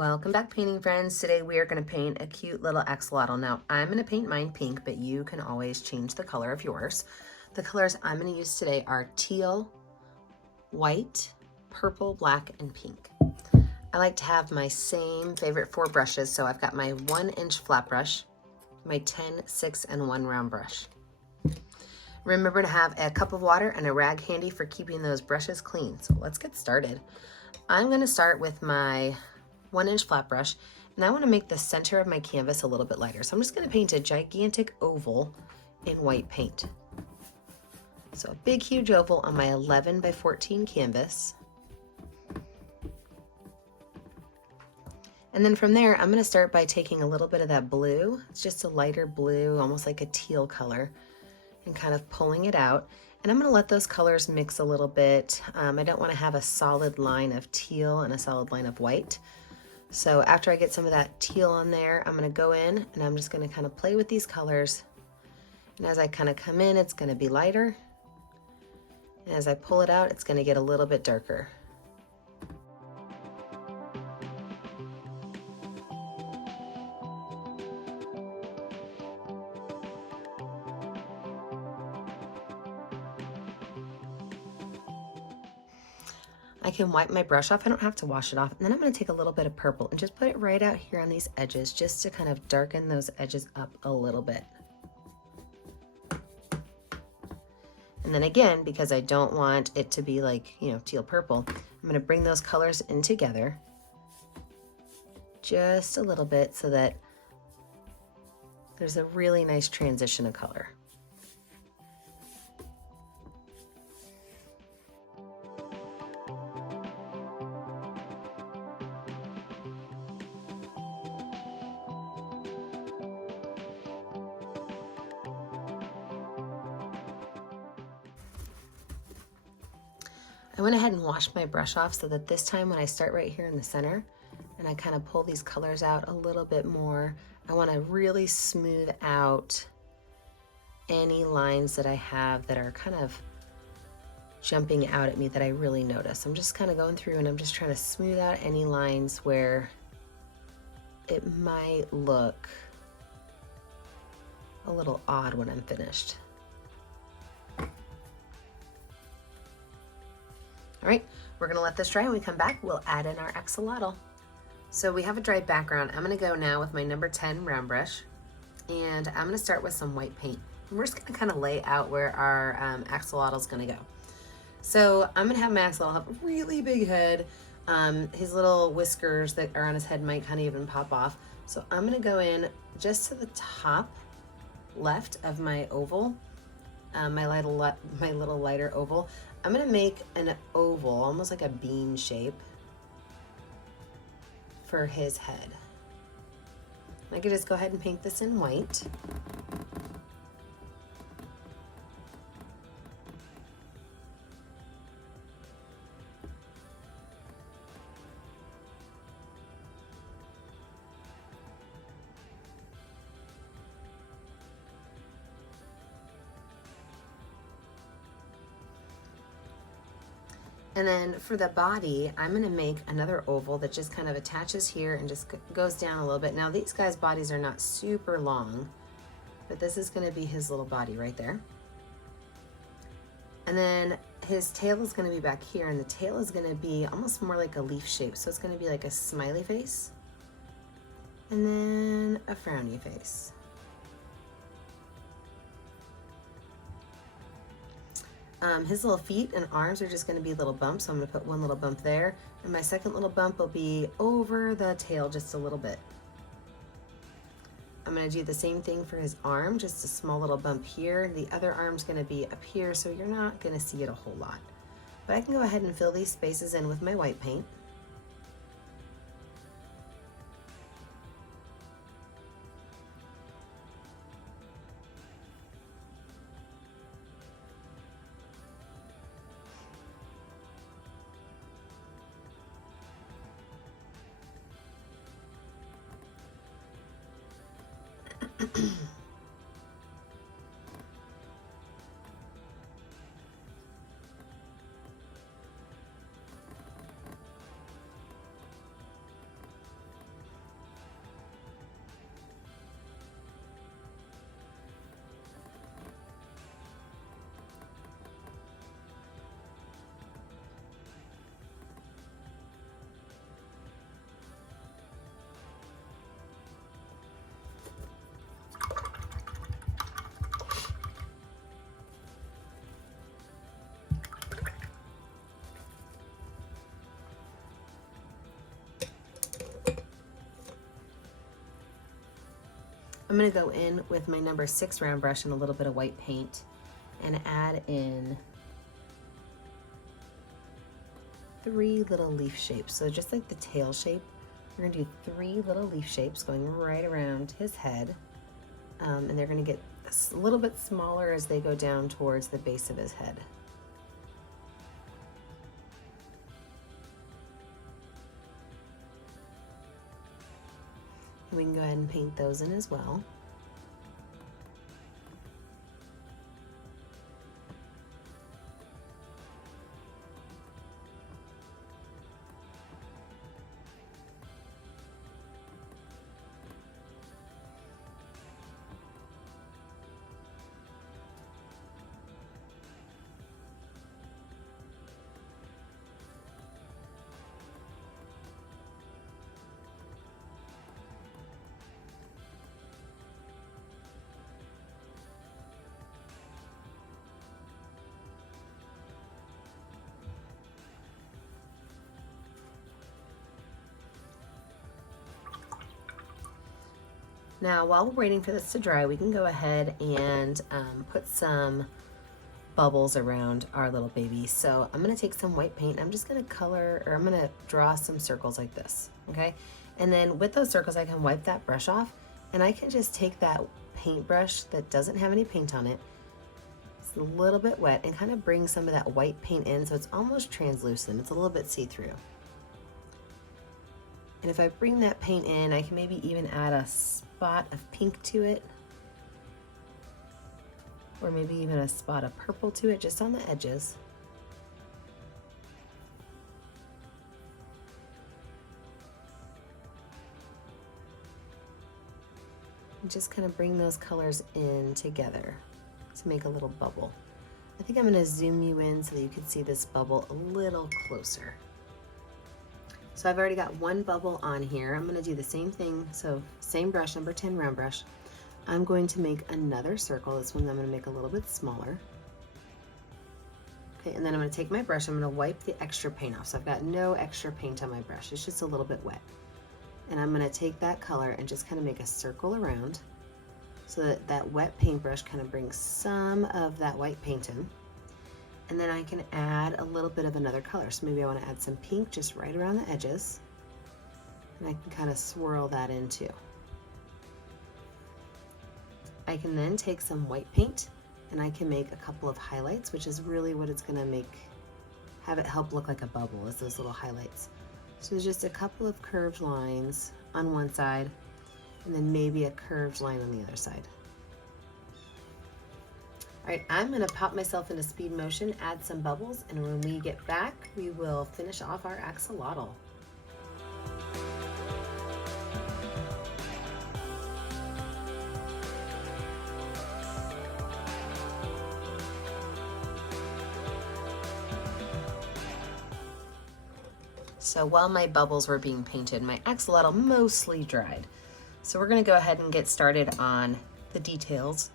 Welcome back, painting friends. Today we are going to paint a cute little axolotl. Now I'm going to paint mine pink, but you can always change the color of yours. The colors I'm going to use today are teal, white, purple, black, and pink. I like to have my same favorite 4 brushes, so I've got my 1-inch flat brush, my 10, 6, and 1 round brush. Remember to have a cup of water and a rag handy for keeping those brushes clean. So let's get started. I'm going to start with my 1-inch flat brush, and I want to make the center of my canvas a little bit lighter. So I'm just going to paint a gigantic oval in white paint. So a big, huge oval on my 11 by 14 canvas. And then from there, I'm going to start by taking a little bit of that blue. It's just a lighter blue, almost like a teal color, and kind of pulling it out. And I'm going to let those colors mix a little bit. I don't want to have a solid line of teal and a solid line of white. So after I get some of that teal on there, I'm going to go in and I'm just going to kind of play with these colors. And as I kind of come in, it's going to be lighter. And as I pull it out, it's going to get a little bit darker. I can wipe my brush off. I don't have to wash it off. And then I'm going to take a little bit of purple and just put it right out here on these edges, just to kind of darken those edges up a little bit. And then again, because I don't want it to be like, teal purple, I'm going to bring those colors in together just a little bit so that there's a really nice transition of color. I went ahead and washed my brush off so that this time when I start right here in the center and I kind of pull these colors out a little bit more, I want to really smooth out any lines that I have that are kind of jumping out at me that I really notice. I'm just kind of going through and I'm just trying to smooth out any lines where it might look a little odd when I'm finished. All right, we're gonna let this dry. When we come back, we'll add in our axolotl. So we have a dry background. I'm gonna go now with my number 10 round brush, and I'm gonna start with some white paint. And we're just gonna kind of lay out where our axolotl's gonna go. So I'm gonna have my axolotl have a really big head. His little whiskers that are on his head might kind of even pop off. So I'm gonna go in just to the top left of my oval, my little lighter oval. I'm gonna make an oval, almost like a bean shape, for his head. I could just go ahead and paint this in white. And then for the body, I'm gonna make another oval that just kind of attaches here and just goes down a little bit. Now these guys' bodies are not super long, but this is gonna be his little body right there. And then his tail is gonna be back here, and the tail is gonna be almost more like a leaf shape. So it's gonna be like a smiley face, and then a frowny face. His little feet and arms are just going to be little bumps, so I'm going to put one little bump there, and my second little bump will be over the tail just a little bit. I'm going to do the same thing for his arm, just a small little bump here. The other arm's going to be up here, so you're not going to see it a whole lot. But I can go ahead and fill these spaces in with my white paint. I'm gonna go in with my number 6 round brush and a little bit of white paint and add in 3 little leaf shapes. So just like the tail shape, we're gonna do 3 little leaf shapes going right around his head. And they're gonna get a little bit smaller as they go down towards the base of his head. And we can go ahead and paint those in as well. Now, while we're waiting for this to dry, we can go ahead and put some bubbles around our little baby. So I'm gonna take some white paint. I'm just gonna color, or I'm gonna draw some circles like this, okay? And then with those circles, I can wipe that brush off, and I can just take that paintbrush that doesn't have any paint on it, it's a little bit wet, and kind of bring some of that white paint in so it's almost translucent. It's a little bit see-through. And if I bring that paint in, I can maybe even add a spot of pink to it, or maybe even a spot of purple to it, just on the edges. And just kind of bring those colors in together to make a little bubble. I think I'm gonna zoom you in so that you can see this bubble a little closer. So I've already got one bubble on here. I'm gonna do the same thing. So same brush, number 10 round brush. I'm going to make another circle. This one I'm gonna make a little bit smaller. Okay, and then I'm gonna take my brush, I'm gonna wipe the extra paint off. So I've got no extra paint on my brush. It's just a little bit wet. And I'm gonna take that color and just kind of make a circle around so that that wet paintbrush kind of brings some of that white paint in. And then I can add a little bit of another color. So maybe I want to add some pink just right around the edges. And I can kind of swirl that in too. I can then take some white paint and I can make a couple of highlights, which is really what it's gonna make, have it help look like a bubble, is those little highlights. So there's just a couple of curved lines on one side and then maybe a curved line on the other side. All right, I'm gonna pop myself into speed motion, add some bubbles, and when we get back, we will finish off our axolotl. So while my bubbles were being painted, my axolotl mostly dried. So we're gonna go ahead and get started on the details.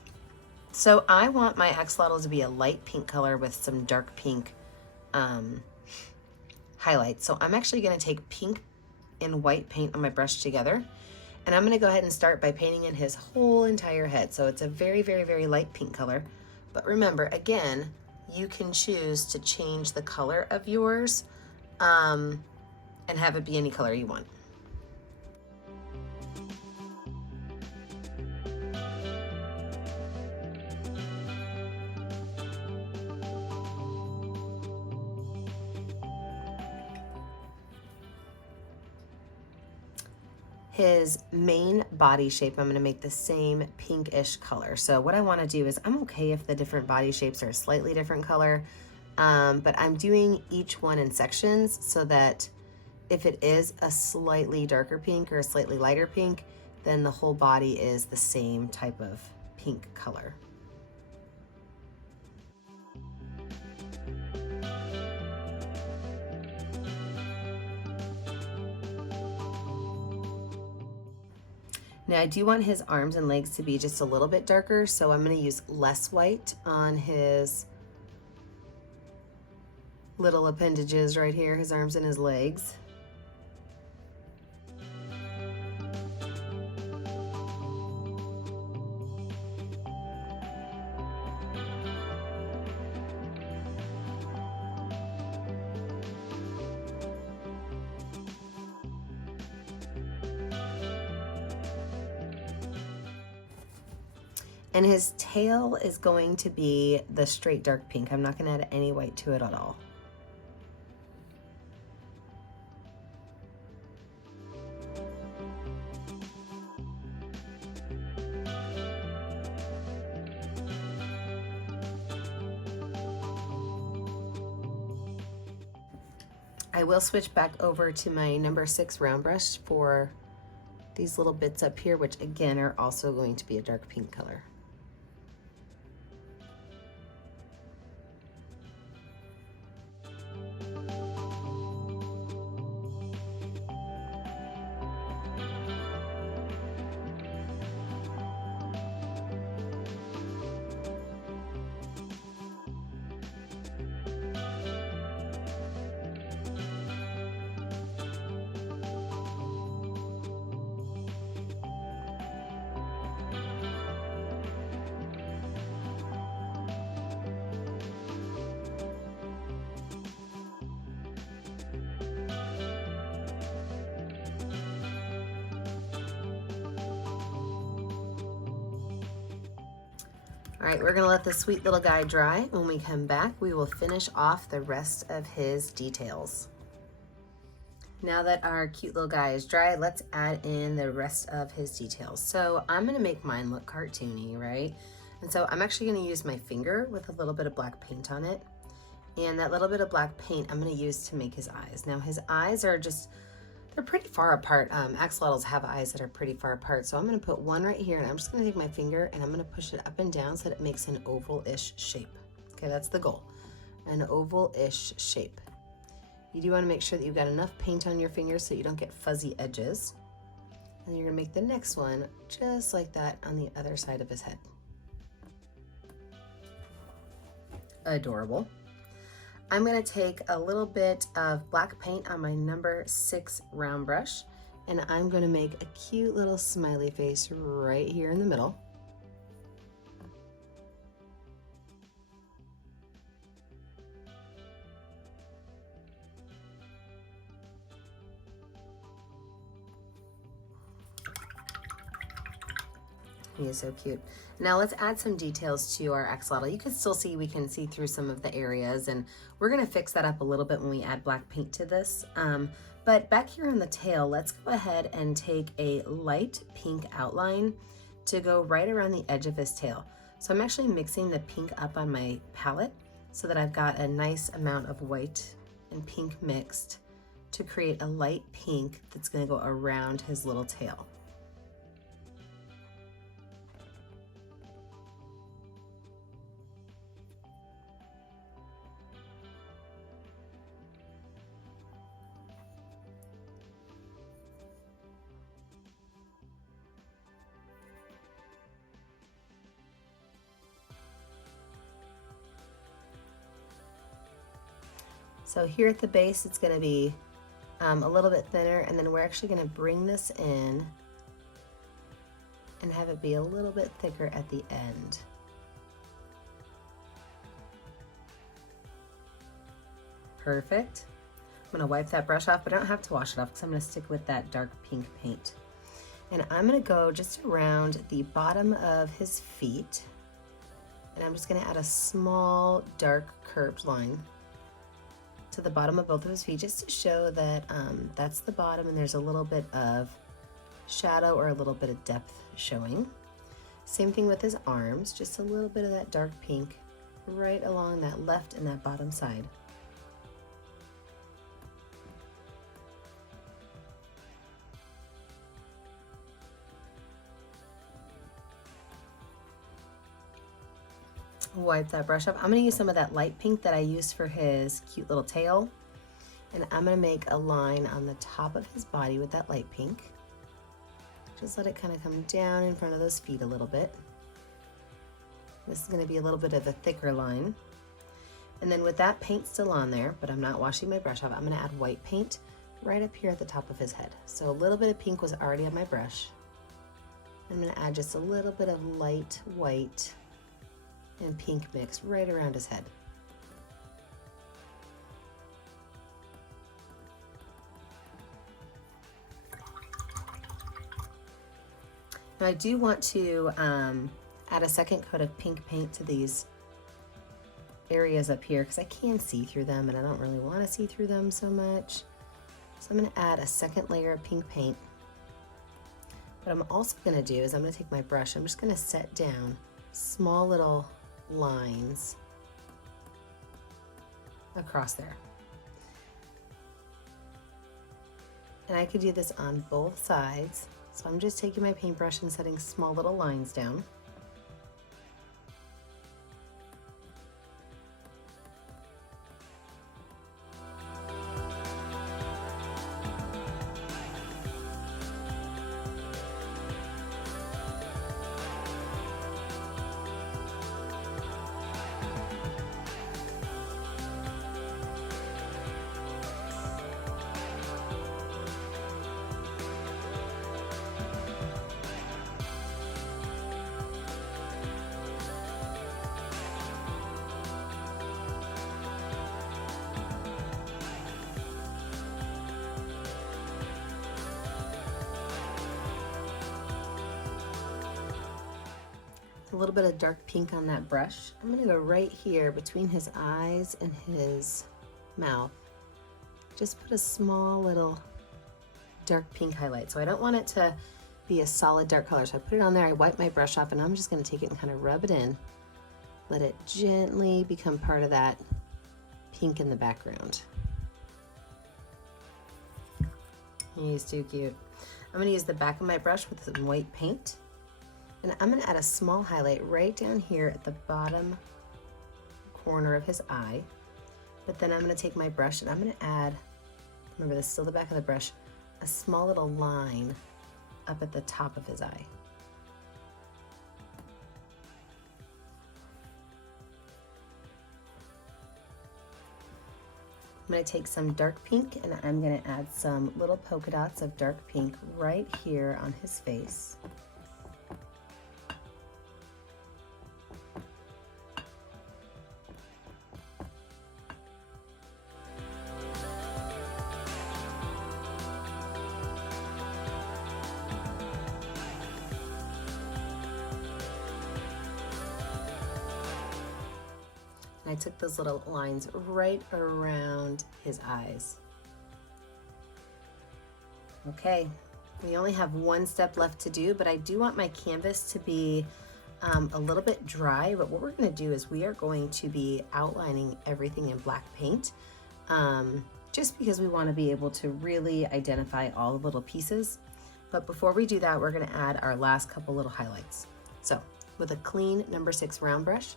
So I want my axolotl to be a light pink color with some dark pink highlights. So I'm actually gonna take pink and white paint on my brush together, and I'm gonna go ahead and start by painting in his whole entire head. So it's a very, very, very light pink color. But remember, again, you can choose to change the color of yours and have it be any color you want. His main body shape, I'm gonna make the same pinkish color. So what I wanna do is, I'm okay if the different body shapes are a slightly different color, but I'm doing each one in sections so that if it is a slightly darker pink or a slightly lighter pink, then the whole body is the same type of pink color. Now I do want his arms and legs to be just a little bit darker, so I'm gonna use less white on his little appendages right here, his arms and his legs. And his tail is going to be the straight dark pink. I'm not gonna add any white to it at all. I will switch back over to my number 6 round brush for these little bits up here, which again are also going to be a dark pink color. All right, we're gonna let this sweet little guy dry. When we come back, we will finish off the rest of his details. Now that our cute little guy is dry, let's add in the rest of his details. So I'm gonna make mine look cartoony, right? And so I'm actually gonna use my finger with a little bit of black paint on it. And that little bit of black paint I'm gonna use to make his eyes. Now his eyes are just, they're pretty far apart. Axolotls have eyes that are pretty far apart. So I'm gonna put one right here, and I'm just gonna take my finger and I'm gonna push it up and down so that it makes an oval-ish shape. Okay, that's the goal, an oval-ish shape. You do wanna make sure that you've got enough paint on your fingers so you don't get fuzzy edges. And you're gonna make the next one just like that on the other side of his head. Adorable. I'm gonna take a little bit of black paint on my number 6 round brush, and I'm gonna make a cute little smiley face right here in the middle. He is so cute. Now let's add some details to our axolotl. You can still see, we can see through some of the areas, and we're gonna fix that up a little bit when we add black paint to this. But back here on the tail, let's go ahead and take a light pink outline to go right around the edge of his tail. So I'm actually mixing the pink up on my palette so that I've got a nice amount of white and pink mixed to create a light pink that's gonna go around his little tail. So here at the base, it's gonna be a little bit thinner, and then we're actually gonna bring this in and have it be a little bit thicker at the end. Perfect. I'm gonna wipe that brush off, but I don't have to wash it off because I'm gonna stick with that dark pink paint. And I'm gonna go just around the bottom of his feet, and I'm just gonna add a small dark curved line to the bottom of both of his feet, just to show that that's the bottom and there's a little bit of shadow or a little bit of depth showing. Same thing with his arms, just a little bit of that dark pink right along that left and that bottom side. Wipe that brush off. I'm gonna use some of that light pink that I used for his cute little tail, and I'm gonna make a line on the top of his body with that light pink. Just let it kind of come down in front of those feet a little bit. This is gonna be a little bit of a thicker line. And then with that paint still on there, but I'm not washing my brush off, I'm gonna add white paint right up here at the top of his head. So a little bit of pink was already on my brush. I'm gonna add just a little bit of light white and pink mix right around his head. Now I do want to add a second coat of pink paint to these areas up here because I can see through them and I don't really want to see through them so much. So I'm going to add a second layer of pink paint. What I'm also going to do is I'm going to take my brush, I'm just going to set down small little lines across there. And I could do this on both sides. So I'm just taking my paintbrush and setting small little lines down. A little bit of dark pink on that brush. I'm going to go right here between his eyes and his mouth. Just put a small little dark pink highlight. So I don't want it to be a solid dark color. So I put it on there, I wipe my brush off, and I'm just going to take it and kind of rub it in. Let it gently become part of that pink in the background. He's too cute. I'm going to use the back of my brush with some white paint. And I'm going to add a small highlight right down here at the bottom corner of his eye. But then I'm going to take my brush and I'm going to add, remember this is still the back of the brush, a small little line up at the top of his eye. I'm going to take some dark pink and I'm going to add some little polka dots of dark pink right here on his face. And I took those little lines right around his eyes. Okay, we only have one step left to do, but I do want my canvas to be a little bit dry. But what we're going to do is we are going to be outlining everything in black paint, just because we want to be able to really identify all the little pieces. But before we do that, we're going to add our last couple little highlights. So with a clean number 6 round brush,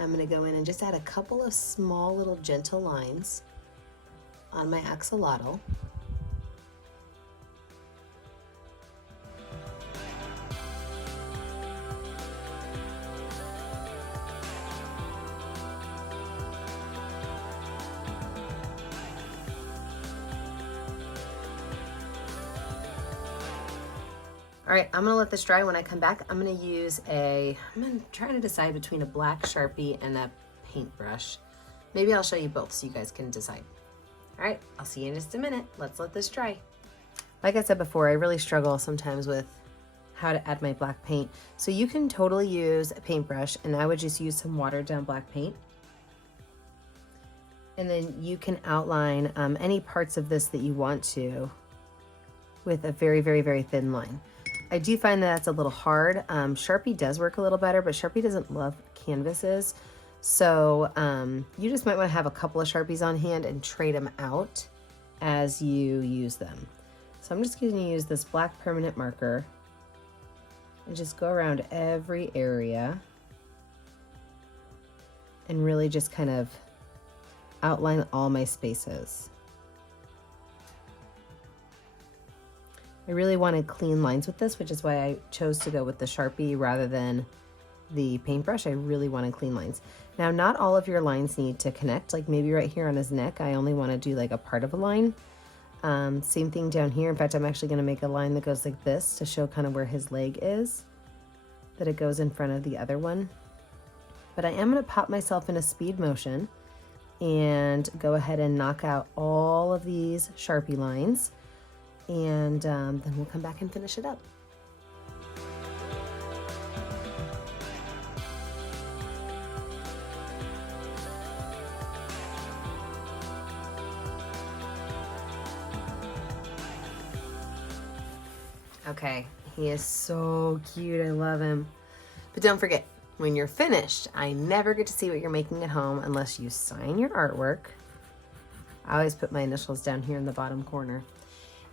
I'm going to go in and just add a couple of small little gentle lines on my axolotl. All right, I'm gonna let this dry. When I come back, I'm gonna try to decide between a black Sharpie and a paintbrush. Maybe I'll show you both so you guys can decide. All right, I'll see you in just a minute. Let's let this dry. Like I said before, I really struggle sometimes with how to add my black paint. So you can totally use a paintbrush, and I would just use some watered down black paint. And then you can outline any parts of this that you want to with a very, very, very thin line. I do find that that's a little hard. Sharpie does work a little better, but Sharpie doesn't love canvases. So you just might want to have a couple of Sharpies on hand and trade them out as you use them. So I'm just going to use this black permanent marker and just go around every area and really just kind of outline all my spaces. I really wanted clean lines with this, which is why I chose to go with the Sharpie rather than the paintbrush. I really wanted clean lines. Now, not all of your lines need to connect. Like maybe right here on his neck, I only want to do like a part of a line. Same thing down here. In fact, I'm actually going to make a line that goes like this to show kind of where his leg is, that it goes in front of the other one. But I am going to pop myself in a speed motion and go ahead and knock out all of these Sharpie lines. And then we'll come back and finish it up. Okay, he is so cute. I love him. But don't forget, when you're finished, I never get to see what you're making at home unless you sign your artwork. I always put my initials down here in the bottom corner.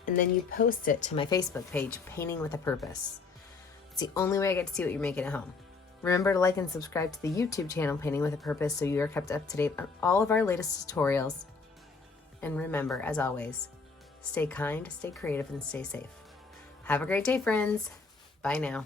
And then you post it to my Facebook page, Painting with a Purpose. It's the only way I get to see what you're making at home. Remember to like and subscribe to the YouTube channel, Painting with a Purpose, so you are kept up to date on all of our latest tutorials. And remember, as always, stay kind, stay creative, and stay safe. Have a great day, friends. Bye now.